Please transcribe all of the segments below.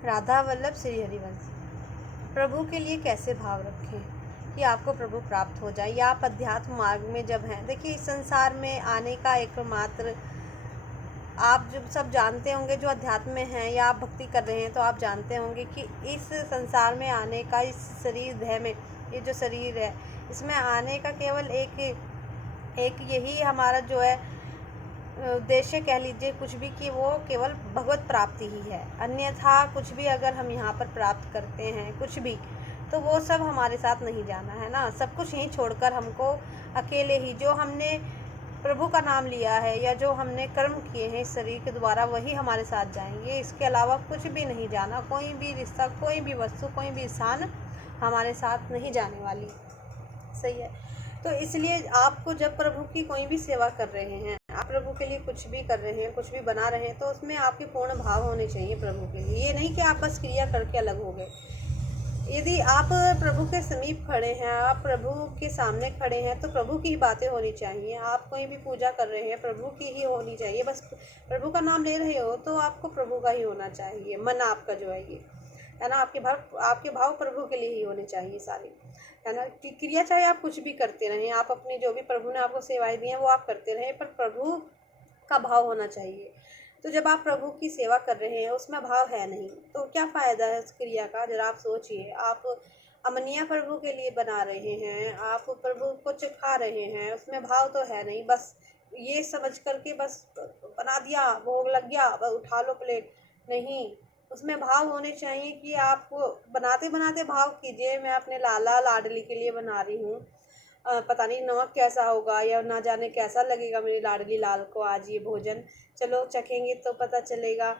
राधा वल्लभ श्री हरिवंश। प्रभु के लिए कैसे भाव रखें कि आपको प्रभु प्राप्त हो जाए, या आप अध्यात्म मार्ग में जब हैं। देखिए, इस संसार में आने का एकमात्र, आप जब सब जानते होंगे जो अध्यात्म में हैं या आप भक्ति कर रहे हैं तो आप जानते होंगे कि इस संसार में आने का, इस शरीर देह में, ये जो शरीर है इसमें आने का केवल एक यही हमारा जो है उद्देश्य कह लीजिए कुछ भी, कि वो केवल भगवत प्राप्ति ही है। अन्यथा कुछ भी अगर हम यहाँ पर प्राप्त करते हैं कुछ भी, तो वो सब हमारे साथ नहीं जाना है ना। सब कुछ यहीं छोड़कर हमको अकेले ही जो हमने प्रभु का नाम लिया है या जो हमने कर्म किए हैं इस शरीर के द्वारा, वही हमारे साथ जाएंगे। इसके अलावा कुछ भी नहीं जाना। कोई भी रिश्ता, कोई भी वस्तु, कोई भी स्थान हमारे साथ नहीं जाने वाली। सही है। तो इसलिए आपको जब प्रभु की कोई भी सेवा कर रहे हैं, आप प्रभु के लिए कुछ भी कर रहे हैं, कुछ भी बना रहे हैं, तो उसमें आपके पूर्ण भाव होने चाहिए प्रभु के लिए। ये नहीं कि आप बस क्रिया करके अलग हो गए। यदि आप प्रभु के समीप खड़े हैं, आप प्रभु के सामने खड़े हैं, तो प्रभु की ही बातें होनी चाहिए। आप कोई भी पूजा कर रहे हैं, प्रभु की ही होनी चाहिए। बस प्रभु का नाम ले रहे हो तो आपको प्रभु का ही होना चाहिए। मन आपका जो है ये है ना, आपके भाव प्रभु के लिए ही होने चाहिए सारे, है ना। क्रिया चाहे आप कुछ भी करते रहें, आप अपनी जो भी प्रभु ने आपको सेवाएं दी हैं वो आप करते रहें, पर प्रभु का भाव होना चाहिए। तो जब आप प्रभु की सेवा कर रहे हैं उसमें भाव है नहीं, तो क्या फ़ायदा है उस क्रिया का। जरा आप सोचिए, आप अमनिया प्रभु के लिए बना रहे हैं, आप प्रभु को चखा रहे हैं, उसमें भाव तो है नहीं। बस ये समझ करके बस बना दिया, भोग लग गया, बस उठा लो प्लेट, नहीं। उसमें भाव होने चाहिए कि आप बनाते बनाते भाव कीजिए, मैं अपने लाला लाडली के लिए बना रही हूँ। पता नहीं नमक कैसा होगा या ना जाने कैसा लगेगा मेरी लाडली लाल को आज ये भोजन, चलो चखेंगे तो पता चलेगा।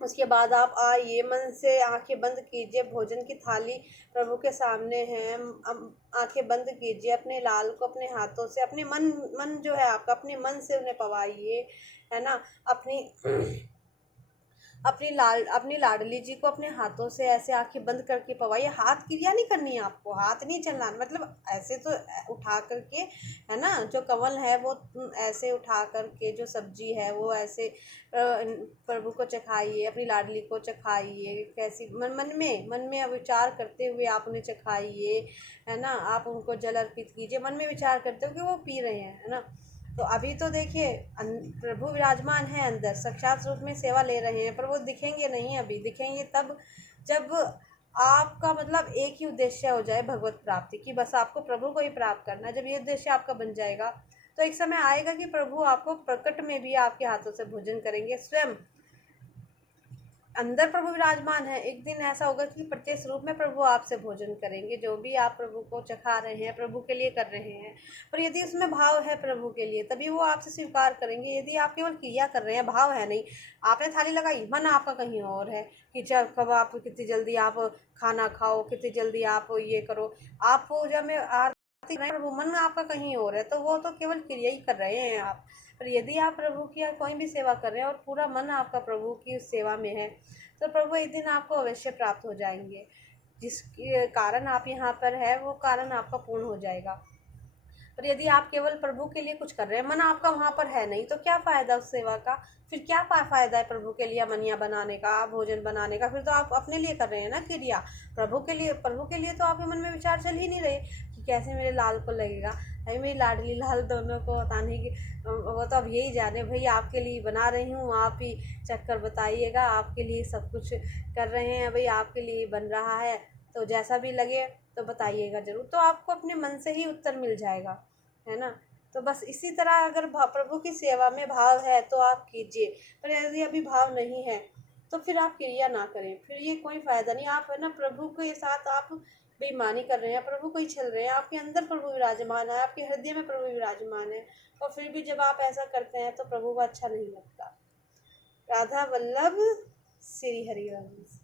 उसके बाद आप आइए, मन से आंखें बंद कीजिए, भोजन की थाली प्रभु के सामने है, आंखें बंद कीजिए, अपने लाल को अपने हाथों से, अपने मन जो है आपका, अपने मन से उन्हें पवाइए, है ना। अपनी लाडली जी को अपने हाथों से ऐसे आंखें बंद करके पवाइए। हाथ क्रिया नहीं करनी है आपको, हाथ नहीं चलाना, मतलब ऐसे तो उठा करके, है ना, जो कमल है वो ऐसे उठा करके, जो सब्जी है वो ऐसे प्रभु को चखाइए, अपनी लाडली को चखाइए। कैसी मन में विचार करते हुए आप उन्हें चखाइए, है ना। आप उनको जल अर्पित कीजिए, मन में विचार करते हुए वो पी रहे हैं, है ना। तो अभी तो देखिए प्रभु विराजमान है अंदर, साक्षात रूप में सेवा ले रहे हैं, पर वो दिखेंगे नहीं। अभी दिखेंगे तब जब आपका मतलब एक ही उद्देश्य हो जाए, भगवत प्राप्ति की, बस आपको प्रभु को ही प्राप्त करना है। जब ये उद्देश्य आपका बन जाएगा तो एक समय आएगा कि प्रभु आपको प्रकट में भी आपके हाथों से भोजन करेंगे। स्वयं अंदर प्रभु विराजमान है, एक दिन ऐसा होगा कि प्रत्यक्ष रूप में प्रभु आपसे भोजन करेंगे। जो भी आप प्रभु को चखा रहे हैं, प्रभु के लिए कर रहे हैं, पर यदि उसमें भाव है प्रभु के लिए, तभी वो आपसे स्वीकार करेंगे। यदि आप केवल क्रिया कर रहे हैं, भाव है नहीं, आपने थाली लगाई, मन आपका कहीं और है कि जब कब आप कितनी जल्दी आप खाना खाओ, कितनी जल्दी आप ये करो, आप पूजा में आरती करें, प्रभु मन आपका कहीं और है, तो वो तो केवल क्रिया ही कर रहे हैं आप। पर यदि आप प्रभु की कोई भी सेवा कर रहे हैं और पूरा मन आपका प्रभु की उस सेवा में है, तो प्रभु एक दिन आपको अवश्य प्राप्त हो जाएंगे। जिसके कारण आप यहाँ पर है वो कारण आपका पूर्ण हो जाएगा। पर यदि आप केवल प्रभु के लिए कुछ कर रहे हैं, मन आपका वहाँ पर है नहीं, तो क्या फ़ायदा उस सेवा का। फिर क्या फ़ायदा है प्रभु के लिए अमनिया बनाने का, भोजन बनाने का। फिर तो आप अपने लिए कर रहे हैं ना क्रिया। प्रभु के लिए तो आपके मन में विचार चल ही नहीं रहे कि कैसे मेरे लाल को लगेगा, भाई मेरी लाडली लाल, दोनों को बताने की वो तो अब यही जाने, भाई आपके लिए बना रही हूँ, आप ही चख कर बताइएगा, आपके लिए सब कुछ कर रहे हैं, भाई आपके लिए बन रहा है, तो जैसा भी लगे तो बताइएगा ज़रूर। तो आपको अपने मन से ही उत्तर मिल जाएगा, है ना। तो बस इसी तरह अगर प्रभु की सेवा में भाव है तो आप कीजिए, पर यदि अभी भाव नहीं है तो फिर आप क्रिया ना करें, फिर ये कोई फ़ायदा नहीं। आप है ना प्रभु के साथ आप बेईमानी कर रहे हैं, प्रभु को ही छल रहे हैं। आपके अंदर प्रभु विराजमान है, आपके हृदय में प्रभु विराजमान है, और फिर भी जब आप ऐसा करते हैं तो प्रभु को अच्छा नहीं लगता। राधा वल्लभ श्री हरिवंश।